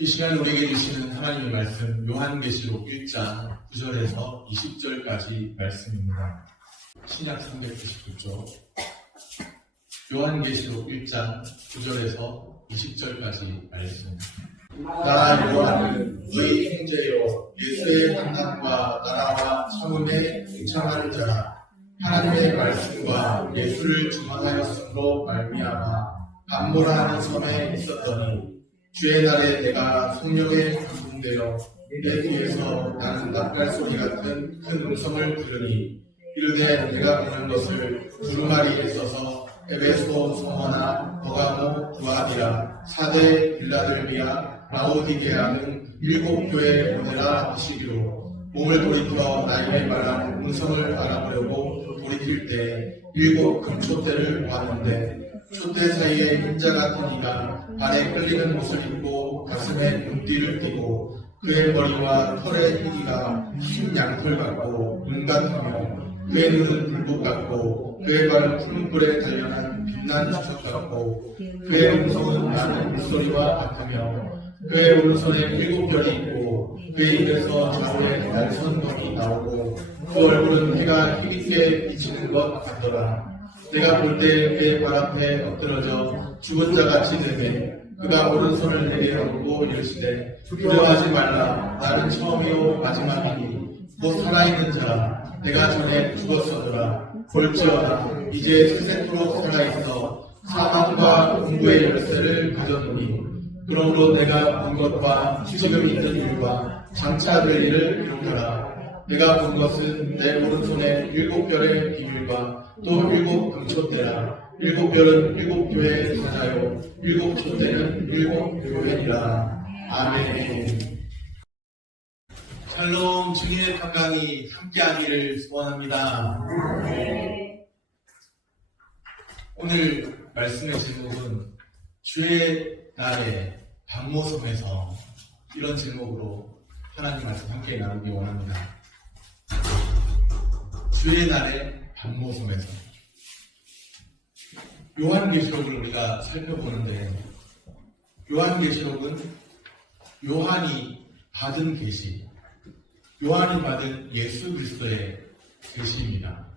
이 시간 우리에게 주시는 하나님의 말씀 요한계시록 1장 9절에서 20절까지 말씀입니다. 신약 399쪽 요한계시록 1장 9절에서 20절까지 말씀. 나 요한은 너희 형제요 예수의 담당과 나라와 참음에 동참하는 자라. 하나님의 말씀과 예수를 증언하였으므로 말미암아 반모라 하는 섬에 있었더니 주의 날에 내가 성령에 감동되어 내 귀에서 나는 낯갈 소리 같은 큰 음성을 들으니 이르되 내가 보는 것을 두루마리에 있어서 에베소, 소머나, 버가모, 두아디라, 사대, 빌라델비아, 라오디게아는 7교회에 보내라 하시기로 몸을 돌이켜 나에게 말하는 음성을 알아보려고 돌이킬 때 7 금촛대를 보았는데 촛대 사이에 흰자 같은 이가 발에 끌리는 옷을 입고 가슴에 눈띠를 띠고 그의 머리와 털의 희기가 흰 양털 같고 눈 같으며 그의 눈은 불꽃 같고 그의 발은 푸른 뿔에 단련한 빛난 주석 같고 그의 음성은 나는 물소리와 같으며 그의 오른손에 7별이 있고 그의 입에서 좌우에 날선검이 나오고 그 얼굴은 해가 희빛게 비치는 것 같더라. 내가 볼 때 그의 발 앞에 엎드러져 죽은 자같이 되되 그가 오른손을 내게 얹고 이르시되 두려워하지 말라. 나는 처음이요 마지막이니 곧 살아있는 자라. 내가 전에 죽었었더라. 볼지어다 이제 세세토록 살아있어 사망과 공부의 열쇠를 가졌노니 그러므로 내가 본 것과 지금 있는 일과 장차 될 일을 기록하라. 내가 본 것은 내 오른손에 7별의 비밀과 또 7 금촛대라. 7별은 7교회의 사자요 7촛대는 7교회니라. 아멘. 샬롬. 주님의 평강이 함께하기를 소원합니다. 오늘 말씀의 제목은 주의 날에 반모섬에서, 이런 제목으로 하나님 말씀 함께 나누기 원합니다. 주의 날에 반모섬에서. 요한계시록을 우리가 살펴보는데, 요한계시록은 요한이 받은 계시, 요한이 받은 예수 그리스도의 계시입니다.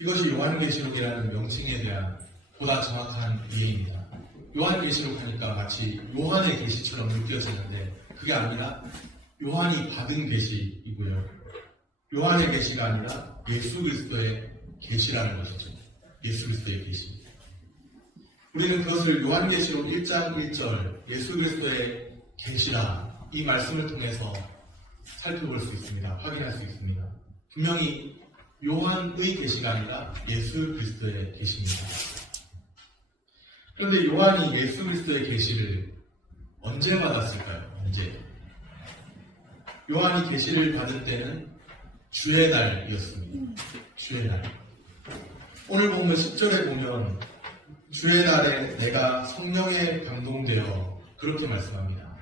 이것이 요한계시록이라는 명칭에 대한 보다 정확한 이해입니다. 요한계시록 하니까 마치 요한의 계시처럼 느껴지는데 그게 아니라 요한이 받은 계시이고요. 요한의 계시가 아니라 예수 그리스도의 계시라는 것이죠. 예수 그리스도의 계시. 우리는 그것을 요한계시록 1장 1절 예수 그리스도의 계시라, 이 말씀을 통해서 살펴볼 수 있습니다. 확인할 수 있습니다. 분명히 요한의 계시가 아니라 예수 그리스도의 계시입니다. 그런데 요한이 예수 그리스도의 계시를 언제 받았을까요? 언제? 요한이 계시를 받은 때는 주의 날이었습니다. 주의 날. 오늘 보면 10절에 보면 주의 날에 내가 성령에 감동되어, 그렇게 말씀합니다.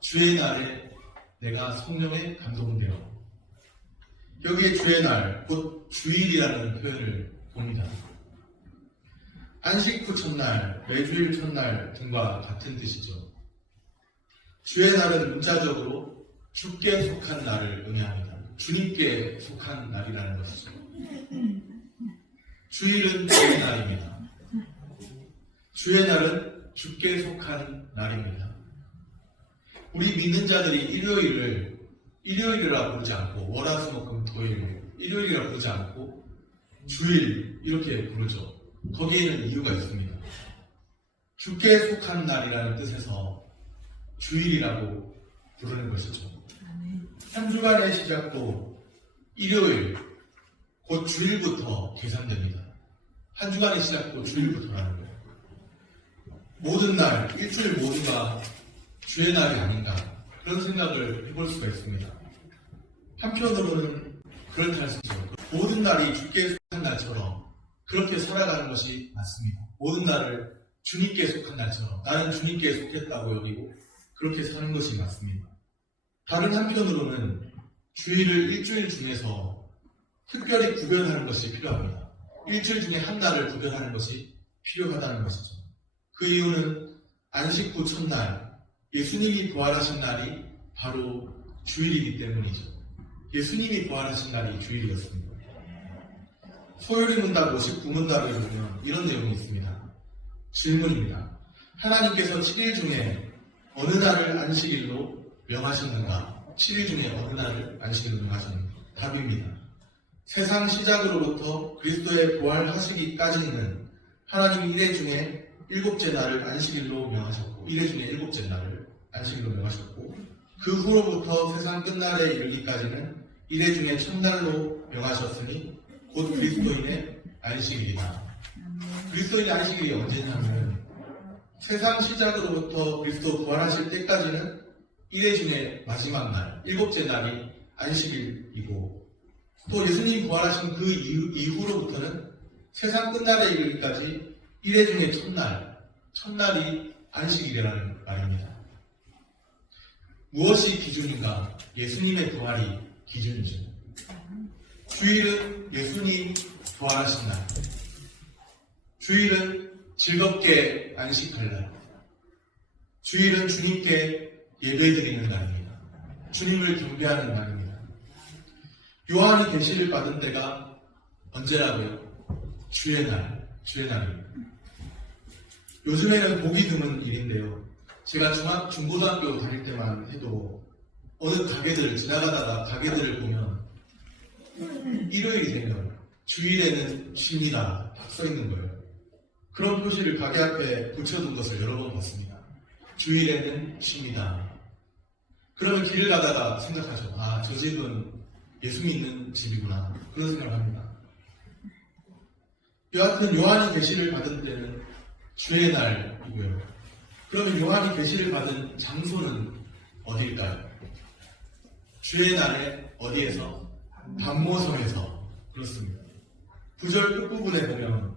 주의 날에 내가 성령에 감동되어. 여기에 주의 날, 곧 주일이라는 표현을 봅니다. 안식 후 첫날, 매주일 첫날 등과 같은 뜻이죠. 주의 날은 문자적으로 주께 속한 날을 의미합니다. 주님께 속한 날이라는 것이죠. 주일은 주의 날입니다. 주의 날은 주께 속한 날입니다. 우리 믿는 자들이 일요일이라 부르지 않고, 월화수목금토일 일요일이라 부르지 않고 주일 이렇게 부르죠. 거기에는 이유가 있습니다. 주께 속한 날이라는 뜻에서 주일이라고 부르는 것이죠. 한 주간의 시작도 일요일, 곧 주일부터 계산됩니다. 한 주간의 시작도 주일부터라는 거예요. 모든 날, 일주일 모두가 주의 날이 아닌가, 그런 생각을 해볼 수가 있습니다. 한편으로는 그렇다 할 수 있죠. 모든 날이 주께 속한 날처럼 그렇게 살아가는 것이 맞습니다. 모든 날을 주님께 속한 날처럼 나는 주님께 속했다고 여기고 그렇게 사는 것이 맞습니다. 다른 한편으로는 주일을 일주일 중에서 특별히 구별하는 것이 필요합니다. 일주일 중에 한 날을 구별하는 것이 필요하다는 것이죠. 그 이유는 안식 후 첫날, 예수님이 부활하신 날이 바로 주일이기 때문이죠. 예수님이 부활하신 날이 주일이었습니다. 소요리 문답 59문답을 보면 이런 내용이 있습니다. 질문입니다. 하나님께서 7일 중에 어느 날을 안식일로 명하셨는가? 7일 중에 어느 날을 안식일로 명하셨는가? 답입니다. 세상 시작으로부터 그리스도의 부활하시기까지는 하나님이 1회 중에 7째 날을 안식일로 명하셨고 1회 중에 7째 날을 안식일로 명하셨고 그 후로부터 세상 끝날에 이르기까지는 1회 중에 첫날로 명하셨으니 곧 그리스도인의 안식일이다. 그리스도인의 안식일이 언제냐면 세상 시작으로부터 그리스도 부활하실 때까지는 1회 중에 마지막 날, 7째 날이 안식일이고 또 예수님 부활하신 그 이후로부터는 세상 끝날에 이르기까지 1회 중에 첫날이 안식일이라는 말입니다. 무엇이 기준인가? 예수님의 부활이 기준이죠. 주일은 예수님 부활하신 날. 주일은 즐겁게 안식할 날. 주일은 주님께 예배드리는 날입니다. 주님을 경배하는 날입니다. 요한이 계시를 받은 때가 언제라고요? 주의 날입니다. 요즘에는 보기 드문 일인데요. 제가 중고등학교 다닐 때만 해도 어느 지나가다가 가게들을 보면 일요일이 되면 주일에는 쉼이다 딱 써있는 거예요. 그런 표시를 가게 앞에 붙여둔 것을 여러 번 봤습니다. 주일에는 쉼이다. 그러면 길을 가다가 생각하죠. 아, 저 집은 예수 믿는 집이구나. 그런 생각을 합니다. 여하튼 요한이 계시를 받은 때는 주의 날이고요. 그러면 요한이 계시를 받은 장소는 어디일까요? 주의 날에 어디에서? 반모섬에서. 그렇습니다. 9절 끝부분에 보면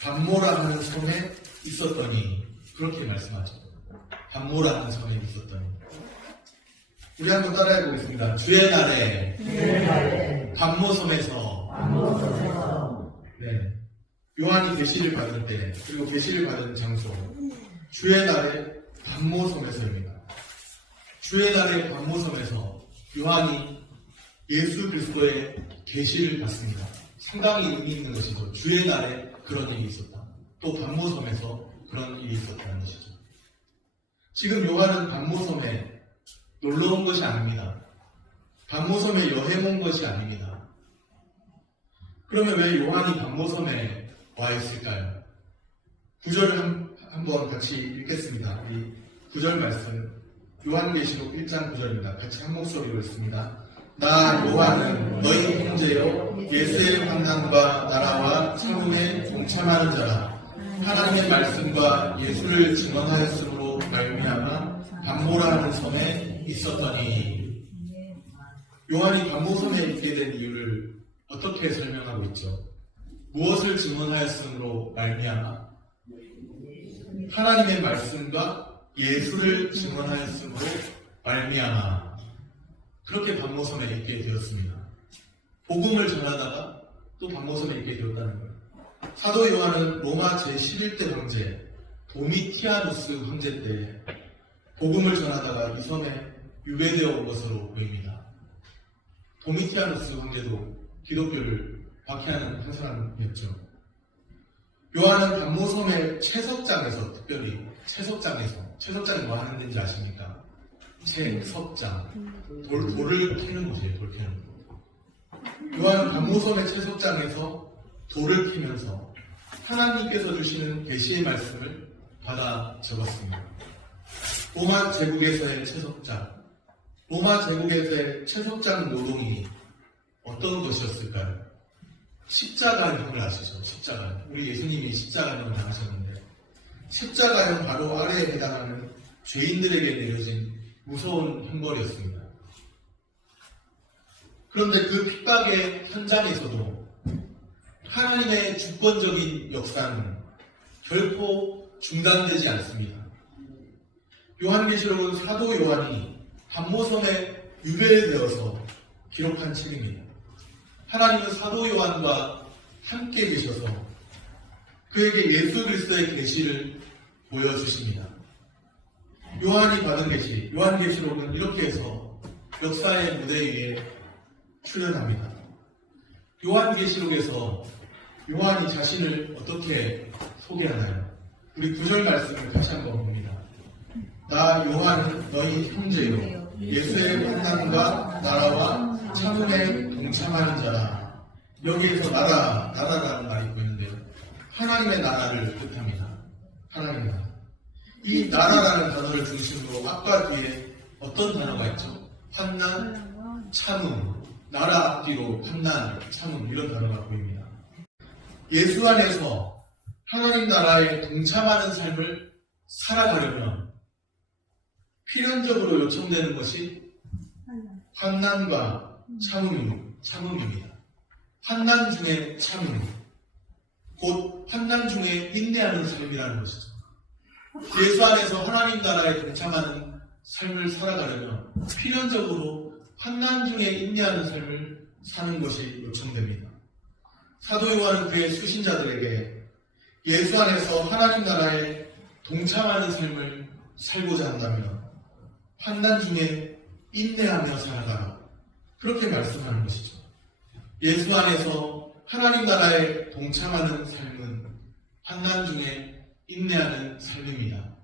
반모라 하는 섬에 있었더니 그렇게 말씀하죠. 반모라 하는 섬에 있었더니. 우리 한번 따라해 보겠습니다. 주의 날에 반모섬에서 네. 요한이 계시를 받을 때 그리고 계시를 받은 장소 주의 날에 반모섬에서입니다. 주의 날에 반모섬에서 요한이 예수 그리스도의 계시를 받습니다. 상당히 의미 있는 것이죠. 주의 날에 그런 일이 있었다. 또 반모섬에서 그런 일이 있었다는 것이죠. 지금 요한은 반모섬에 놀러 온 것이 아닙니다. 반모섬에 여행 온 것이 아닙니다. 그러면 왜 요한이 반모섬에 와 있을까요? 9절을 한번 같이 읽겠습니다. 이 9절 말씀 요한계시록 1장 9절입니다. 같이 한 목소리로 읽습니다. 나 요한은 너희 형제요 예수의 환난과 나라와 참음에 동참하는 자라. 하나님의 말씀과 예수를 증언하였으므로 말미암아 반모라 하는 섬에 있었더니. 요한이 반모섬에 있게 된 이유를 어떻게 설명하고 있죠? 무엇을 증언하였으므로 말미암아? 하나님의 말씀과 예수를 증언하였으므로 말미암아. 그렇게 반모섬에 있게 되었습니다. 복음을 전하다가 또 반모섬에 있게 되었다는 거예요. 사도 요한은 로마 제11대 황제 도미티아누스 황제 때 복음을 전하다가 이 섬에 유배되어 온 것으로 보입니다. 도미티아누스 황제도 기독교를 박해하는 한 사람이었죠. 요한은 반모섬의 채석장에서 특별히 채석장이 뭐 하는 데인지 아십니까? 채석장. 돌을 캐는 곳이에요. 돌 캐는 곳. 요한은 반모섬의 채석장에서 돌을 캐면서 하나님께서 주시는 계시의 말씀을 받아 적었습니다. 로마 제국에서의 채석장. 로마 제국에서의 채석장 노동이 어떤 것이었을까요? 십자가형을 아시죠? 십자가형. 우리 예수님이 십자가형을 당하셨는데 십자가형 바로 아래에 해당하는 죄인들에게 내려진 무서운 형벌이었습니다. 그런데 그 핍박의 현장에서도 하나님의 주권적인 역사는 결코 중단되지 않습니다. 요한계시록은 사도 요한이 반모섬에 유배되어서 기록한 책입니다. 하나님은 사도 요한과 함께 계셔서 그에게 예수 그리스도의 계시를 보여주십니다. 요한이 받은 계시, 요한계시록은 이렇게 해서 역사의 무대 위에 출연합니다. 요한계시록에서 요한이 자신을 어떻게 소개하나요? 우리 9절 말씀을 같이 한번 봅니다. 나 요한은 너희 형제요 예수의 환난과 나라와 참음에 동참하는 자라. 여기에서 나라라는 말이 있고 있는데요. 하나님의 나라를 뜻합니다. 하나님의 나라. 이 나라라는 단어를 중심으로 앞과 뒤에 어떤 단어가 있죠? 환난, 참음, 나라 앞뒤로 환난, 참음 이런 단어가 보입니다. 예수 안에서 하나님 나라에 동참하는 삶을 살아가려면 필연적으로 요청되는 것이 환난과 참음입니다. 환난 중에 참음, 곧 환난 중에 인내하는 삶이라는 것이죠. 예수 안에서 하나님 나라에 동참하는 삶을 살아가려면 필연적으로 환난 중에 인내하는 삶을 사는 것이 요청됩니다. 사도 요한은 그의 수신자들에게 예수 안에서 하나님 나라에 동참하는 삶을 살고자 한다면 환난 중에 인내하며 살아가라. 그렇게 말씀하는 것이죠. 예수 안에서 하나님 나라에 동참하는 삶은 환난 중에 인내하는 삶입니다.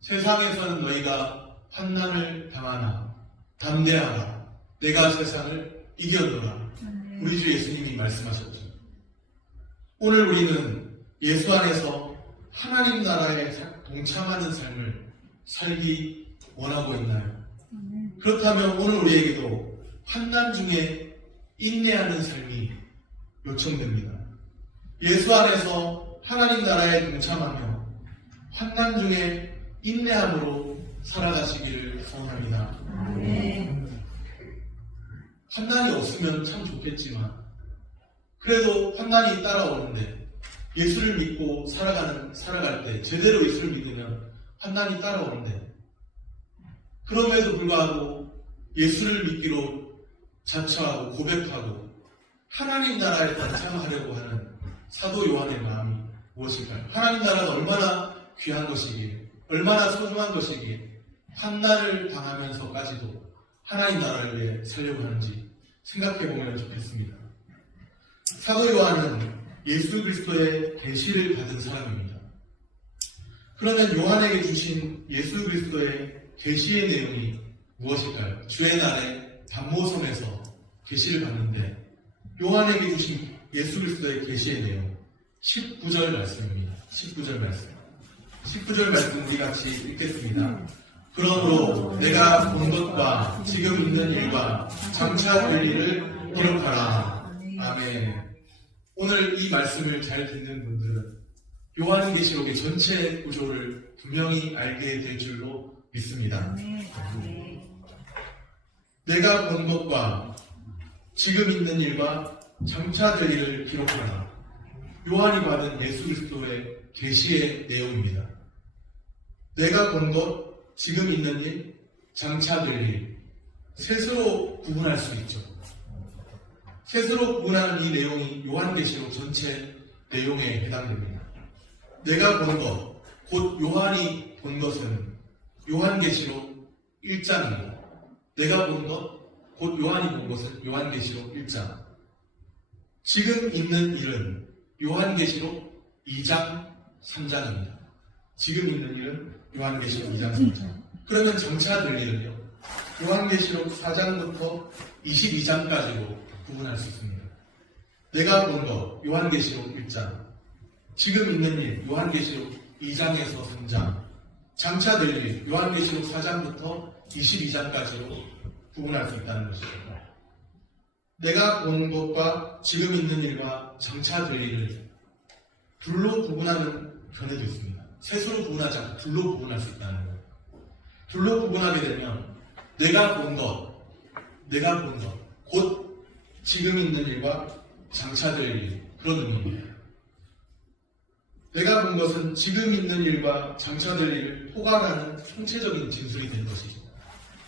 세상에서는 너희가 환난을 당하나 담대하라. 내가 세상을 이겨노라. 우리 주 예수님이 말씀하셨죠. 오늘 우리는 예수 안에서 하나님 나라에 동참하는 삶을 살기 원하고 있나요? 그렇다면 오늘 우리에게도 환난 중에 인내하는 삶이 요청됩니다. 예수 안에서 하나님 나라에 동참하며 환난 중에 인내함으로 살아가시기를 소원합니다. 환난이 없으면 참 좋겠지만 그래도 환난이 따라오는데 예수를 믿고 살아갈 때 제대로 예수를 믿으면 환난이 따라오는데 그럼에도 불구하고 예수를 믿기로 자처하고 고백하고 하나님 나라에 동참하려고 하는 사도 요한의 마음이 무엇일까요? 하나님 나라가 얼마나 귀한 것이기에 얼마나 소중한 것이기에 환난을 당하면서까지도 하나님 나라를 위해 살려고 하는지 생각해보면 좋겠습니다. 사도 요한은 예수 그리스도의 계시를 받은 사람입니다. 그러면 요한에게 주신 예수 그리스도의 계시의 내용이 무엇일까요? 주의 날에 단모섬에서 계시를 받는데 요한에게 주신 예수 그리스도의 계시의 내용 19절 말씀입니다. 19절 말씀 우리 같이 읽겠습니다. 그러므로 내가 본 것과 지금 있는 일과 장차 될 일을 기록하라. 아멘. 오늘 이 말씀을 잘 듣는 분들은 요한계시록의 전체 구조를 분명히 알게 될 줄로 믿습니다. 내가 본 것과 지금 있는 일과 장차 될 일을 기록하라. 요한이 받은 예수 그리스도의 계시의 내용입니다. 내가 본 것, 지금 있는 일, 장차 될 일, 셋으로 구분할 수 있죠. 셋으로 구분하는 이 내용이 요한계시록 전체 내용에 해당됩니다. 내가 본 것, 곧 요한이 본 것은 요한계시록 1장입니다. 내가 본 것, 곧 요한이 본 것은 요한계시록 1장. 지금 있는 일은 요한계시록 2장, 3장입니다. 지금 있는 일은 요한계시록 2장, 3장. 그러면 장차 될 일은요? 요한계시록 4장부터 22장까지로 구분할 수 있습니다. 내가 본 것, 요한계시록 1장. 지금 있는 일, 요한계시록 2장에서 3장. 장차 될 일, 요한계시록 4장부터 22장까지로 구분할 수 있다는 것입니다. 내가 본 것과 지금 있는 일과 장차 될 일을 둘로 구분하는 견해도 있습니다. 셋으로 구분하지 않고 둘로 구분할 수 있다는 거예요. 둘로 구분하게 되면 내가 본 것, 곧 지금 있는 일과 장차 될 일, 그런 의미입니다. 내가 본 것은 지금 있는 일과 장차 될 일을 포괄하는 총체적인 진술이 된 것이죠.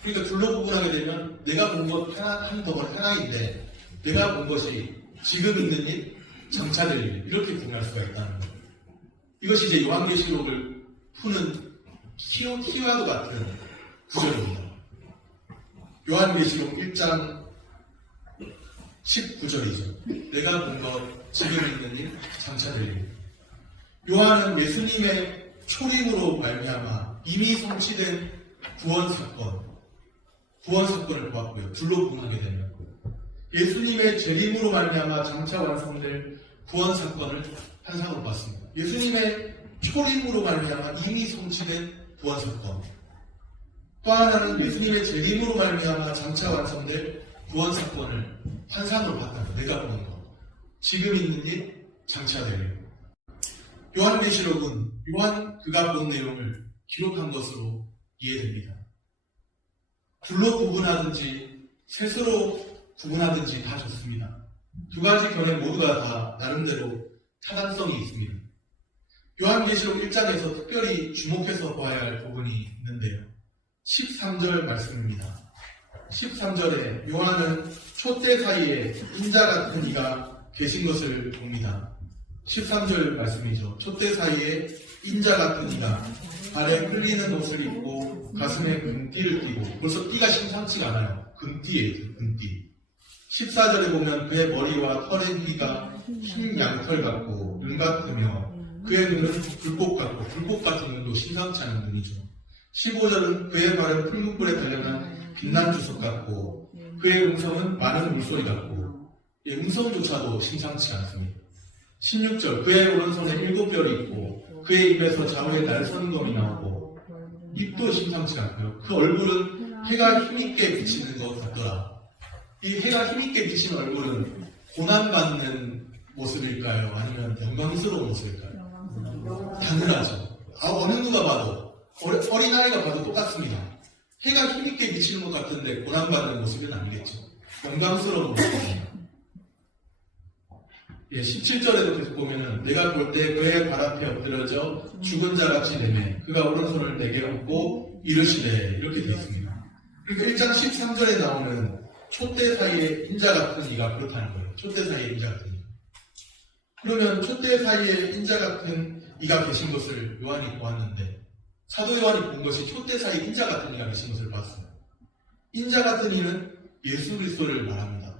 그러니까 둘로 구분하게 되면 내가 본 것 한 덩어리 하나인데 내가 본 것이 지금 있는 일, 장차 될 일, 이렇게 구분할 수가 있다는 거예요. 이것이 이제 요한계시록을 푸는 키와도 같은 구절입니다. 요한계시록 1장 19절이죠. 내가 본 것 지금 있는 일 장차 될 일. 요한은 예수님의 초림으로 말미암아 이미 성취된 구원 사건을 보았고요. 둘로 분하게 되면 예수님의 재림으로 말미암아 장차 완성될 구원 사건을 환상으로 봤습니다. 예수님의 초림으로 말미암아 이미 성취된 구원 사건. 또 하나는 예수님의 재림으로 말미암아 장차 완성될 구원 사건을 환상으로 봤다. 내가 보는 것. 지금 있는 일, 장차 될 일. 요한계시록은 그가 본 내용을 기록한 것으로 이해됩니다. 둘로 구분하든지 셋으로 구분하든지 다 좋습니다. 두 가지 견해 모두가 다 나름대로 타당성이 있습니다. 요한계시록 1장에서 특별히 주목해서 보아야 할 부분이 있는데요. 13절 말씀입니다. 13절에 요한은 촛대 사이에 인자 같은 이가 계신 것을 봅니다. 13절 말씀이죠. 촛대 사이에 인자 같은 이가 발에 흘리는 옷을 입고 가슴에 금띠를 띠고, 벌써 띠가 심상치가 않아요. 금띠예요. 금띠. 14절에 보면 그의 머리와 털의 길이가 흰 양털 같고 눈 같으며 그의 눈은 불꽃 같고, 불꽃 같은 눈도 심상치 않은 눈이죠. 15절은 그의 발은 풀무불에 달려난 빛난 주석 같고 그의 음성은 많은 물소리 같고, 음성조차도 심상치 않습니다. 16절 그의 오른손에 7별이 있고 그의 입에서 좌우에 날선 검이 나오고, 입도 심상치 않고요. 그 얼굴은 해가 힘있게 비치는 것 같더라. 이 해가 힘있게 비치는 얼굴은 고난받는 모습일까요? 아니면 영광스러운 모습일까요? 당연하죠. 어느 누가 봐도, 어린아이가 봐도 똑같습니다. 해가 힘있게 비치는 것 같은데 고난받는 모습은 아니겠죠. 영광스러운 모습입니다. 17절에도 계속 보면은 내가 볼 때 그의 발 앞에 엎드려져 죽은 자같이 되매 그가 오른손을 내게 얹고 이르시되, 이렇게 되어 있습니다. 그러니까 1장 13절에 나오는 촛대 사이에 인자 같은 이가 그렇다는 거예요. 촛대 사이에 인자 같은 이. 그러면 촛대 사이에 인자 같은 이가 계신 것을 요한이 보았는데, 사도 요한이 본 것이 촛대 사이에 인자 같은 이가 계신 것을 봤어요. 인자 같은 이는 예수 그리스도를 말합니다.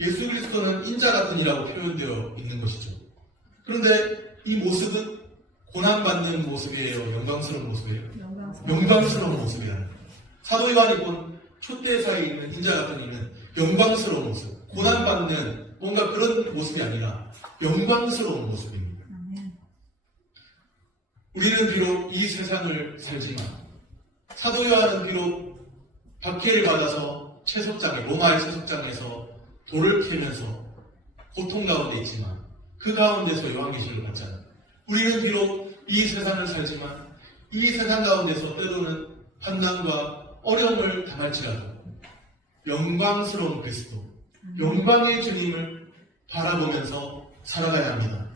예수 그리스도는 인자 같은 이라고 표현되어 있는 것이죠. 그런데 이 모습은 고난받는 모습이에요? 영광스러운 모습이에요? 영광스러운 모습이에요. 사도 요한이 본 촛대 사이에 있는 인자 같은 이는 영광스러운 모습, 고난받는 뭔가 그런 모습이 아니라 영광스러운 모습입니다. 우리는 비록 이 세상을 살지만, 사도 요한은 비록 박해를 받아서 채석장에, 로마의 채석장에서 돌을 캐면서 고통 가운데 있지만 그 가운데서 요한계시록을 봤잖아요. 우리는 비록 이 세상을 살지만 이 세상 가운데서 때로는 환난과 어려움을 당할지라도 영광스러운 그리스도, 영광의 주님을 바라보면서 살아가야 합니다.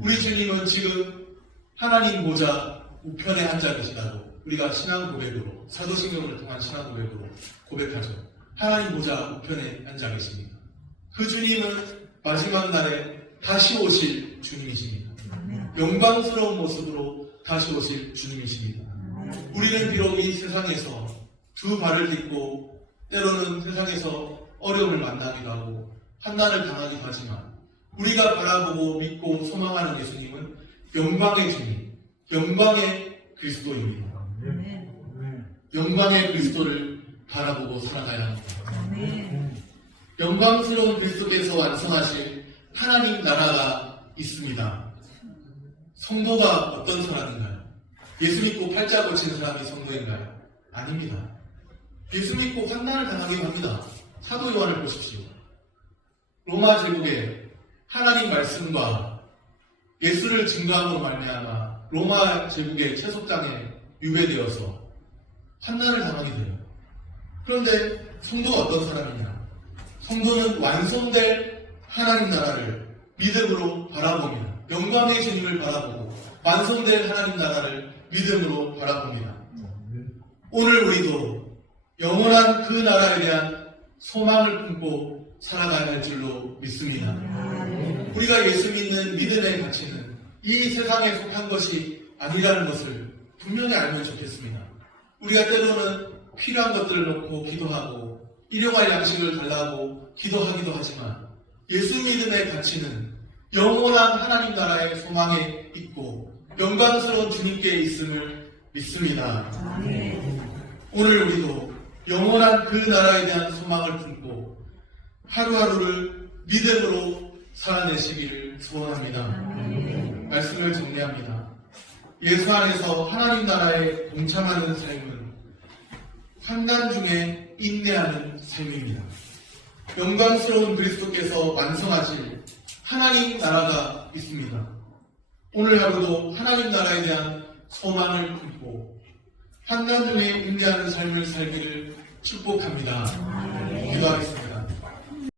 우리 주님은 지금 하나님 보좌 우편에 앉아 계시다고 우리가 신앙 고백으로, 사도신경을 통한 신앙 고백으로 고백하죠. 하나님 보좌 우편에 앉아 계십니다. 그 주님은 마지막 날에 다시 오실 주님이십니다. 영광스러운 모습으로 다시 오실 주님이십니다. 우리는 비록 이 세상에서 두 발을 딛고 때로는 세상에서 어려움을 만나기도 하고 환난을 당하기도 하지만, 우리가 바라보고 믿고 소망하는 예수님은 영광의 주님, 영광의 그리스도입니다. 영광의 그리스도를 바라보고 살아가야 합니다. 영광스러운 그리스도께서 완성하실 하나님 나라가 있습니다. 성도가 어떤 사람인가요? 예수 믿고 팔자 고치는 사람이 성도인가요? 아닙니다. 예수 믿고 환난을 당하기도 합니다. 사도 요한을 보십시오. 로마 제국에 하나님 말씀과 예수를 증거함으로 말미암아 로마 제국의 채석장에 유배되어서 환난을 당하게 돼요. 그런데 성도가 어떤 사람이냐? 성도는 완성될 하나님 나라를 믿음으로 바라보며, 영광의 주님을 바라보고 완성될 하나님 나라를 믿음으로 바라봅니다. 오늘 우리도 영원한 그 나라에 대한 소망을 품고 살아가야 할 줄로 믿습니다. 우리가 예수 믿는 믿음의 가치는 이 세상에 속한 것이 아니라는 것을 분명히 알면 좋겠습니다. 우리가 때로는 필요한 것들을 놓고 기도하고 일용할 양식을 달라고 기도하기도 하지만 예수 믿음의 가치는 영원한 하나님 나라의 소망에 있고 영광스러운 주님께 있음을 믿습니다. 오늘 우리도 영원한 그 나라에 대한 소망을 품고 하루하루를 믿음으로 살아내시기를 소원합니다. 말씀을 정리합니다. 예수 안에서 하나님 나라에 동참하는 삶은 환난 중에 인내하는 삶입니다. 영광스러운 그리스도께서 완성하실 하나님 나라가 있습니다. 오늘 하루도 하나님 나라에 대한 소망을 품고 환난 중에 인내하는 삶을 살기를 축복합니다. 기도하겠습니다.